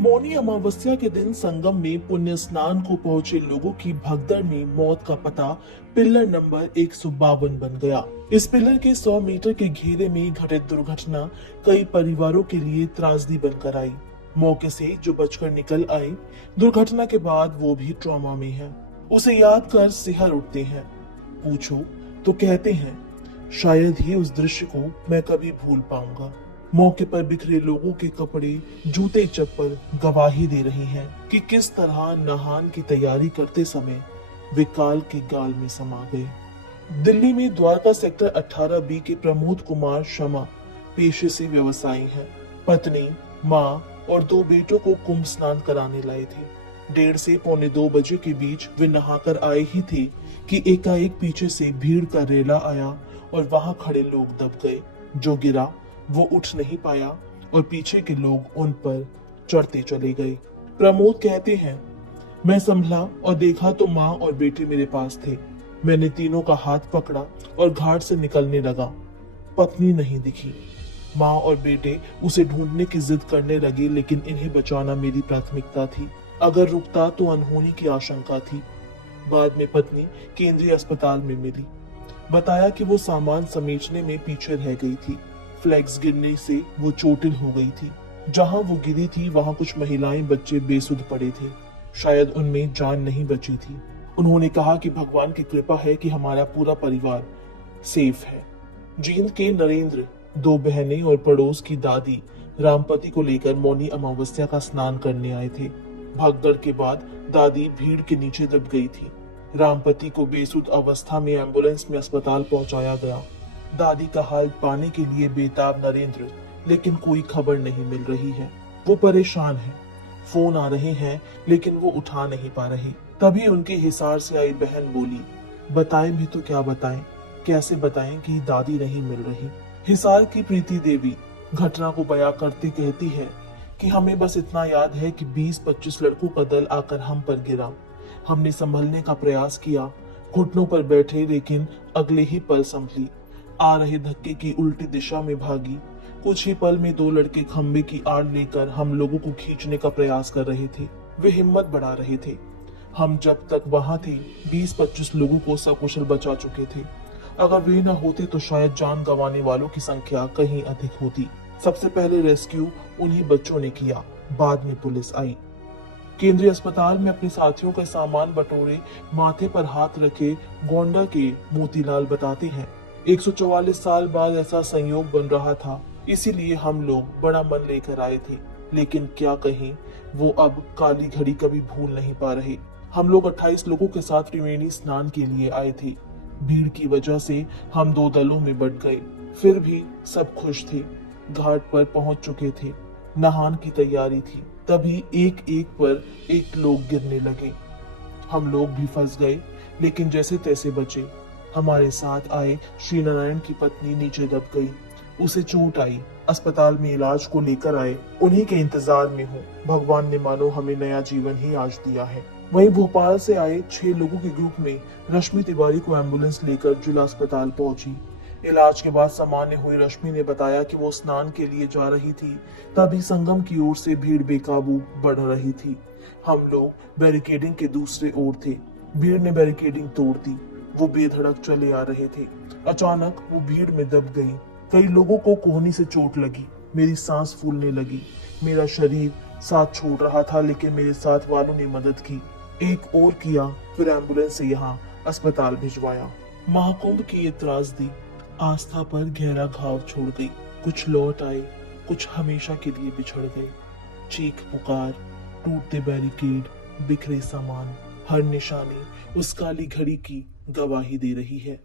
मौनी अमावस्या के दिन संगम में पुण्य स्नान को पहुंचे लोगों की भगदड़ में मौत का पता पिलर नंबर 152 बन गया। इस पिलर के 100 मीटर के घेरे में घटित दुर्घटना कई परिवारों के लिए त्रासदी बनकर आई। मौके से जो बचकर निकल आए, दुर्घटना के बाद वो भी ट्रॉमा में है। उसे याद कर सिहर उठते हैं। पूछो तो कहते हैं शायद ही उस दृश्य को मैं कभी भूल पाऊंगा। मौके पर बिखरे लोगों के कपड़े, जूते, चप्पल गवाही दे रही हैं कि किस तरह नहान की तैयारी करते समय वे काल के गाल में समा गए। दिल्ली में द्वारका सेक्टर 18B के प्रमोद कुमार शर्मा पेशे से व्यवसायी हैं। पत्नी, माँ और 2 बेटों को कुंभ स्नान कराने लाए थे। 1:30 से 1:45 बजे के बीच वे नहाकर आए ही थे कि एकाएक पीछे से भीड़ का रेला आया और वहां खड़े लोग दब गए। जो गिरा वो उठ नहीं पाया और पीछे के लोग उन पर चढ़ते चले गए। प्रमोद कहते हैं, मैं संभला और देखा तो माँ और बेटे मेरे पास थे। मैंने तीनों का हाथ पकड़ा और घाट से निकलने लगा। पत्नी नहीं दिखी। माँ और बेटे उसे ढूंढने की जिद करने लगे, लेकिन इन्हें बचाना मेरी प्राथमिकता थी। अगर रुकता तो अनहोनी की आशंका थी। बाद में पत्नी केंद्रीय अस्पताल में मिली। बताया कि वो सामान समेटने में पीछे रह गई थी। फ्लैक्स गिरने से वो चोटिल हो गई थी। जहां वो गिरी थी वहां कुछ महिलाएं, बच्चे बेसुध पड़े थे। शायद उनमें जान नहीं बची थी। उन्होंने कहा कि भगवान की कृपा है कि हमारा पूरा परिवार सेफ है। जींद के नरेंद्र, 2 बहनें और पड़ोस की दादी रामपति को लेकर मौनी अमावस्या का स्नान करने आए थे। भगदड़ के बाद दादी भीड़ के नीचे दब गई थी। रामपति को बेसुध अवस्था में एम्बुलेंस में अस्पताल पहुंचाया गया। दादी का हाल पाने के लिए बेताब नरेंद्र, लेकिन कोई खबर नहीं मिल रही है। वो परेशान है। फोन आ रहे हैं लेकिन वो उठा नहीं पा रहे। तभी उनके हिसार से आई बहन बोली, बताएं भी तो क्या बताएं, कैसे बताएं कि दादी नहीं मिल रही। हिसार की प्रीति देवी घटना को बयां करते कहती है कि हमें बस इतना याद है कि 20-25 लड़कों का दल आकर हम पर गिरा। हमने संभलने का प्रयास किया, घुटनों पर बैठे, लेकिन अगले ही पल संभली। आ रहे धक्के की उल्टी दिशा में भागी। कुछ ही पल में 2 लड़के खंबे की आड़ लेकर हम लोगों को खींचने का प्रयास कर रहे थे। वे हिम्मत बढ़ा रहे थे। हम जब तक वहां थे 20-25 लोगों को सकुशल बचा चुके थे। अगर वे न होते तो शायद जान गंवाने वालों की संख्या कहीं अधिक होती। सबसे पहले रेस्क्यू उन्हीं बच्चों ने किया, बाद में पुलिस आई। केंद्रीय अस्पताल में अपने साथियों का सामान बटोरे, माथे पर हाथ रखे गोंडा के मोतीलाल बताते हैं, 144 साल बाद ऐसा संयोग बन रहा था, इसीलिए हम लोग बड़ा मन लेकर आए थे। लेकिन क्या कहें, वो अब काली घड़ी कभी भूल नहीं पा रहे। हम लोग 28 लोगों के साथ त्रिवेणी स्नान के लिए आए थे। भीड़ की वजह से हम 2 दलों में बंट गए। फिर भी सब खुश थे। घाट पर पहुंच चुके थे। नहान की तैयारी थी। तभी एक एक पर एक लोग गिरने लगे। हम लोग भी फंस गए, लेकिन जैसे तैसे बचे। हमारे साथ आए श्री नारायण की पत्नी नीचे दब गई। उसे चोट आई। अस्पताल में इलाज को लेकर आए। उन्हीं के इंतजार में हूँ। भगवान ने मानो हमें नया जीवन ही आज दिया है। वहीं भोपाल से आए 6 लोगों के ग्रुप में रश्मि तिवारी को एम्बुलेंस लेकर जिला अस्पताल पहुंची। इलाज के बाद सामान्य हुई रश्मि ने बताया कि वो स्नान के लिए जा रही थी। तभी संगम की ओर से भीड़ बेकाबू बढ़ रही थी। हम लोग बैरिकेडिंग के दूसरे ओर थे। भीड़ ने बैरिकेडिंग तोड़ दी। वो बेधड़क चले आ रहे थे। अचानक वो भीड़ में दब गई। कई लोगों को कोहनी से चोट लगी। मेरी सांस फूलने लगी। मेरा शरीर साथ छोड़ रहा था, लेकिन मेरे साथ वालों ने मदद की। एक और किया, फिर एम्बुलेंस से यहाँ अस्पताल भिजवाया। महाकुंभ की ये त्रासदी आस्था पर गहरा घाव छोड़ गई। कुछ लौट आए, कुछ हमेशा के लिए बिछड़ गए। चीख पुकार, टूटते बैरिकेड, बिखरे सामान, हर निशानी उस काली घड़ी की गवाही दे रही है।